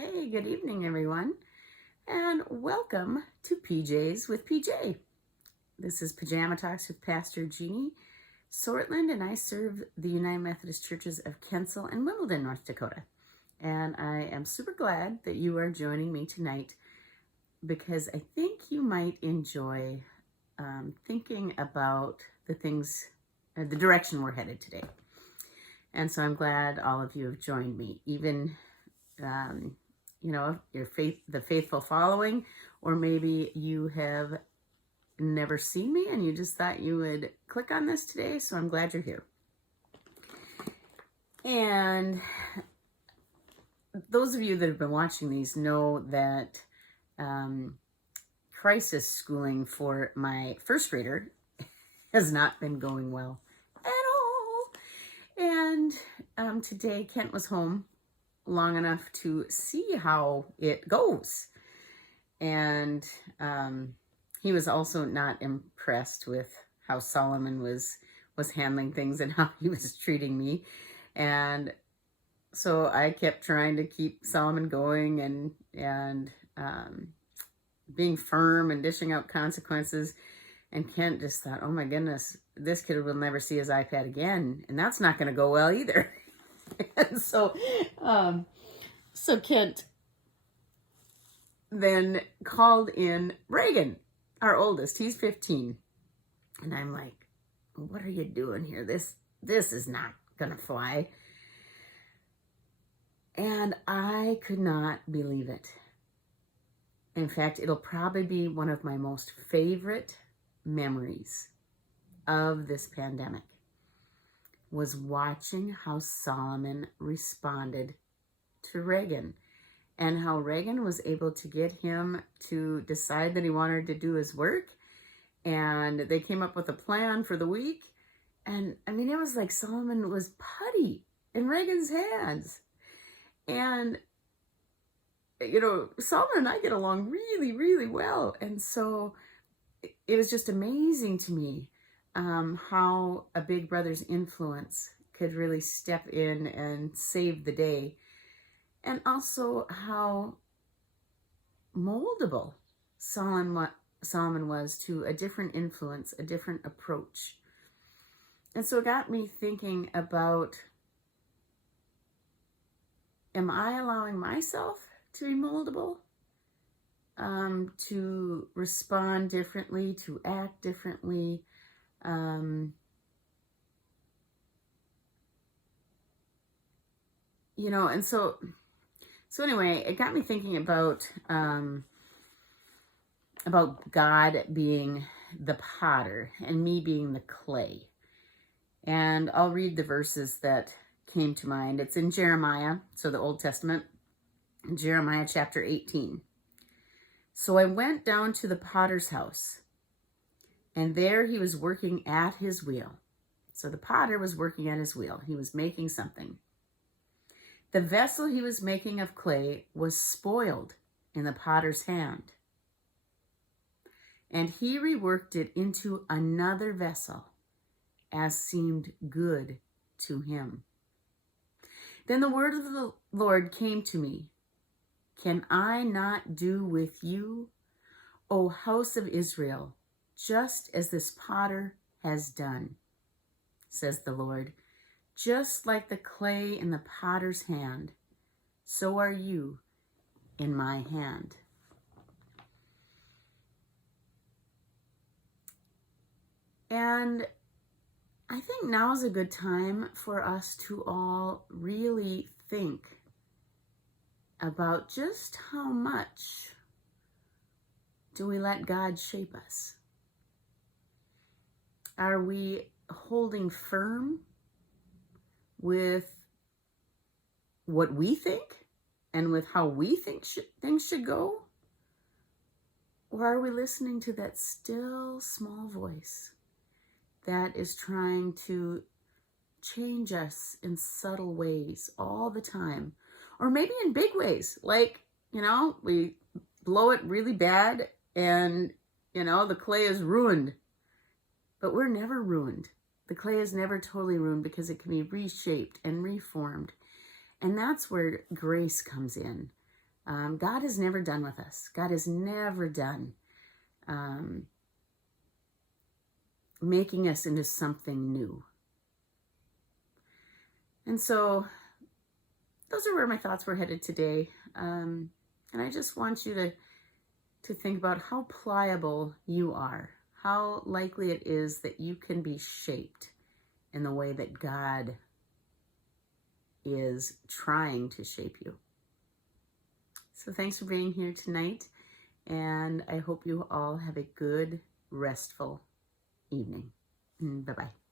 Hey, good evening, everyone, and welcome to PJs with PJ. This is Pajama Talks with Pastor Jeannie Sortland, and I serve the United Methodist Churches of Kensal and Wimbledon, North Dakota. And I am super glad that you are joining me tonight because I think you might enjoy thinking about the the direction we're headed today. And so I'm glad all of you have joined me, even the faithful following, or maybe you have never seen me and you just thought you would click on this today. So I'm glad you're here. And those of you that have been watching these know that crisis schooling for my first grader has not been going well at all. And today Kent was home long enough to see how it goes. And he was also not impressed with how Solomon was handling things and how he was treating me. And so I kept trying to keep Solomon going and being firm and dishing out consequences. And Kent just thought, oh my goodness, this kid will never see his iPad again. And that's not going to go well either. And so Kent then called in Reagan, our oldest. He's 15. And I'm like, what are you doing here? This is not going to fly. And I could not believe it. In fact, it'll probably be one of my most favorite memories of this pandemic, was watching how Solomon responded to Reagan and how Reagan was able to get him to decide that he wanted to do his work. And they came up with a plan for the week. And I mean, it was like Solomon was putty in Reagan's hands. And, you know, Solomon and I get along really, really well. And so it was just amazing to me how a big brother's influence could really step in and save the day. And also how moldable Solomon was to a different influence, a different approach. And so it got me thinking about, am I allowing myself to be moldable? To respond differently, to act differently? And so anyway, it got me thinking about God being the potter and me being the clay. And I'll read the verses that came to mind. It's in Jeremiah, so the Old Testament, Jeremiah chapter 18. So I went down to the potter's house, and there he was working at his wheel. So the potter was working at his wheel. He was making something. The vessel he was making of clay was spoiled in the potter's hand, and he reworked it into another vessel as seemed good to him. Then the word of the Lord came to me. Can I not do with you, O house of Israel, just as this potter has done, says the Lord? Just like the clay in the potter's hand, so are you in my hand. And I think now is a good time for us to all really think about just how much do we let God shape us? Are we holding firm with what we think and with how we think things should go? Or are we listening to that still small voice that is trying to change us in subtle ways all the time? Or maybe in big ways, like, we blow it really bad and, the clay is ruined. But we're never ruined. The clay is never totally ruined because it can be reshaped and reformed. And that's where grace comes in. God is never done with us. God is never done making us into something new. And so those are where my thoughts were headed today. And I just want you to think about how pliable you are, how likely it is that you can be shaped in the way that God is trying to shape you. So thanks for being here tonight, and I hope you all have a good, restful evening. Bye-bye.